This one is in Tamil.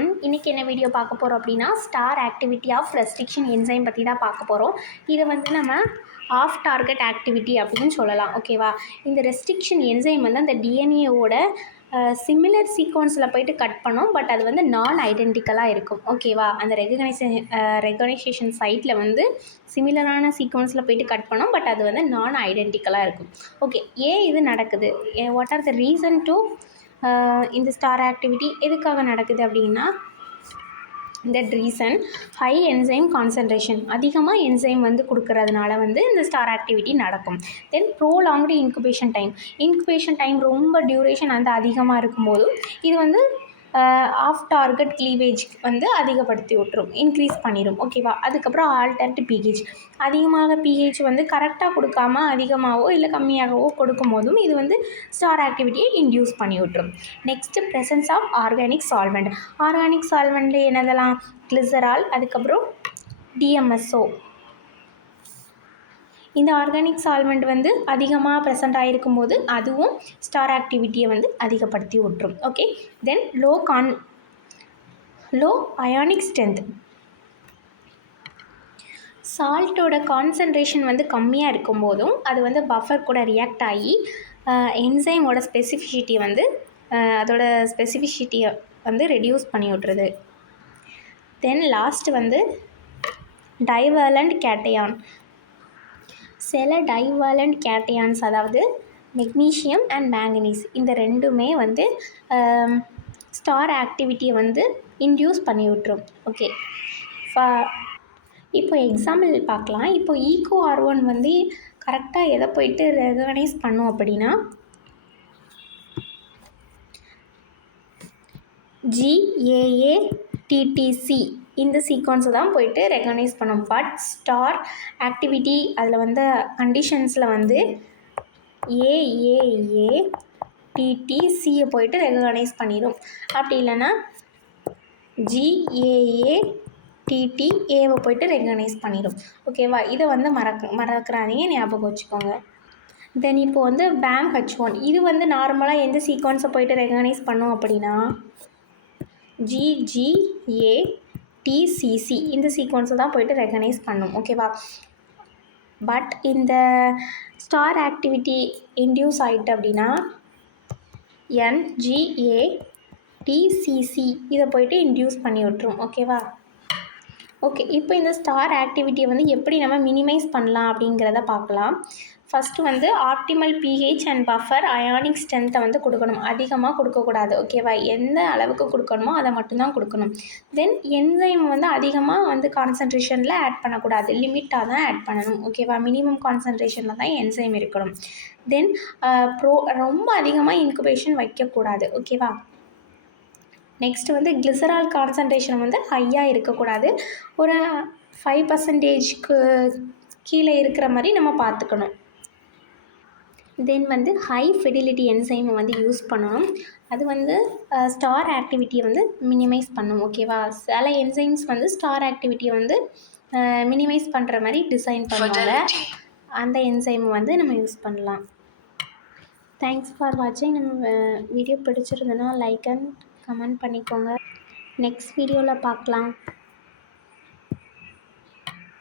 இன்றைக்கி என்ன வீடியோ பார்க்க போகிறோம் அப்படின்னா star activity of restriction enzyme பற்றி தான் பார்க்க போகிறோம். இதை வந்து நம்ம ஆஃப் டார்கெட் ஆக்டிவிட்டி அப்படின்னு சொல்லலாம். ஓகேவா? இந்த ரெஸ்ட்ரிக்ஷன் என்சைம் வந்து அந்த டிஎன்ஏவோட சிமிலர் சீக்வன்ஸில் போய்ட்டு கட் பண்ணோம். பட் அது வந்து நான் ஐடென்டிக்கலாக இருக்கும். ஓகேவா? அந்த ரெகனைசேஷன் சைட்டில் வந்து சிமிலரான சீக்வன்ஸில் போய்ட்டு கட் பண்ணோம். பட் அது வந்து நான் ஐடென்டிக்கலாக இருக்கும். ஓகே, ஏன் இது நடக்குது? What are the reason to இந்த ஸ்டார் ஆக்டிவிட்டி எதுக்காக நடக்குது அப்படின்னா, that reason high enzyme concentration, அதிகமாக என்சைம் வந்து கொடுக்கறதுனால வந்து இந்த ஸ்டார் ஆக்டிவிட்டி நடக்கும். தென் ப்ரோலாங்டு இன்குபேஷன் டைம் ரொம்ப டியூரேஷன் வந்து அதிகமாக இருக்கும்போதும் இது வந்து ஆஃப் டார்கெட் கிளீவேஜ் வந்து அதிகப்படுத்தி விட்டுரும், இன்க்ரீஸ் பண்ணிடும். ஓகேவா? அதுக்கப்புறம் ஆல்டர்ட் பிஹெச், அதிகமாக பிஹெச் வந்து கரெக்டாக கொடுக்காம அதிகமாகவோ இல்லை கம்மியாகவோ கொடுக்கும் போதும் இது வந்து ஸ்டார் ஆக்டிவிட்டியை இன்டியூஸ் பண்ணி விட்டுரும். நெக்ஸ்ட்டு ப்ரெசன்ஸ் ஆஃப் ஆர்கானிக் சால்வெண்ட்டில் என்னதெல்லாம்? கிளிசரால், அதுக்கப்புறம் டிஎம்எஸ்ஓ. இந்த ஆர்கானிக் சால்வெண்ட் வந்து அதிகமாக ப்ரெசென்ட் ஆகிருக்கும் போது அதுவும் ஸ்டார் ஆக்டிவிட்டியை வந்து அதிகப்படுத்தி விட்டுரும். Okay, then low ionic strength, சால்ட்டோட கான்சன்ட்ரேஷன் வந்து கம்மியாக இருக்கும் போதும் அது வந்து பஃபர் கூட ரியாக்ட் ஆகி என்சைமோட ஸ்பெசிஃபிசிட்டியை வந்து ரெடியூஸ் பண்ணி விட்ருது. தென் லாஸ்ட் வந்து டைவேலண்ட் கேட்டையான். சில டைவேலண்ட் கேட்டையான்ஸ், அதாவது மெக்னீஷியம் அண்ட் மேங்கனீஸ், இந்த ரெண்டுமே வந்து ஸ்டார் ஆக்டிவிட்டியை வந்து இன்டியூஸ் பண்ணி விட்டுரும். ஓகே, இப்போ எக்ஸாம்பிள் பார்க்கலாம். இப்போ EcoR1 வந்து கரெக்டாக எதை போயிட்டு ரெகனைஸ் பண்ணும் அப்படின்னா GAATTC இந்த சீக்வன்ஸை தான் போயிட்டு ரெகனைஸ் பண்ணும். பட் ஸ்டார் ஆக்டிவிட்டி அதில் வந்து கண்டிஷன்ஸில் வந்து AAATTCயை போயிட்டு ரெகனைஸ் பண்ணிடும். அப்படி இல்லைன்னா GAATTAவை போயிட்டு ரெகனைஸ் பண்ணிடும். ஓகேவா? இதை வந்து மறக்கிறாதீங்க, ஞாபகம் வச்சுக்கோங்க. தென் இப்போ வந்து BAMH1 இது வந்து நார்மலாக எந்த சீக்வன்ஸை போயிட்டு ரெகனைஸ் பண்ணும் அப்படின்னா GGATCC இந்த சீக்வன்ஸை தான் போயிட்டு ரெகனைஸ் பண்ணும். ஓகேவா? பட் இந்த ஸ்டார் ஆக்டிவிட்டி இன்டியூஸ் ஆகிட்டு அப்படின்னா NGATCC இதை போயிட்டு இன்டியூஸ் பண்ணி விட்டுரும். ஓகேவா? ஓகே, இப்போ இந்த ஸ்டார் ஆக்டிவிட்டியை வந்து எப்படி நம்ம மினிமைஸ் பண்ணலாம் அப்படிங்கிறத பார்க்கலாம். ஃபஸ்ட்டு வந்து optimal pH and buffer ionic ஸ்ட்ரென்த்தை வந்து கொடுக்கணும். அதிகமாக கொடுக்கக்கூடாது. ஓகேவா? எந்த அளவுக்கு கொடுக்கணுமோ அதை மட்டும்தான் கொடுக்கணும். தென் என்சைம் வந்து அதிகமாக வந்து கான்சன்ட்ரேஷனில் ஆட் பண்ணக்கூடாது, லிமிட்டாக தான் ஆட் பண்ணணும். ஓகேவா? மினிமம் கான்சன்ட்ரேஷனில் தான் என்சைம் இருக்கணும். தென் ரொம்ப அதிகமாக இன்குபேஷன் வைக்கக்கூடாது. ஓகேவா? நெக்ஸ்ட் வந்து கிளிசரால் கான்சன்ட்ரேஷன் வந்து ஹையாக இருக்கக்கூடாது, ஒரு 5%க்கு கீழே இருக்கிற மாதிரி நம்ம பார்த்துக்கணும். தென் வந்து ஹை ஃபிடிலிட்டி என்சைமை வந்து யூஸ் பண்ணணும். அது வந்து ஸ்டார் ஆக்டிவிட்டியை வந்து மினிமைஸ் பண்ணும். ஓகேவா? சில என்சைம்ஸ் வந்து ஸ்டார் ஆக்டிவிட்டியை வந்து மினிமைஸ் பண்ணுற மாதிரி டிசைன் பண்ணுவாங்க. அந்த என்சைமை வந்து நம்ம யூஸ் பண்ணலாம். தேங்க்ஸ் ஃபார் வாட்சிங். நம்ம வீடியோ பிடிச்சிருந்ததுன்னா லைக் அண்ட் கமெண்ட் பண்ணிக்கோங்க. நெக்ஸ்ட் வீடியோவில் பார்க்கலாம்.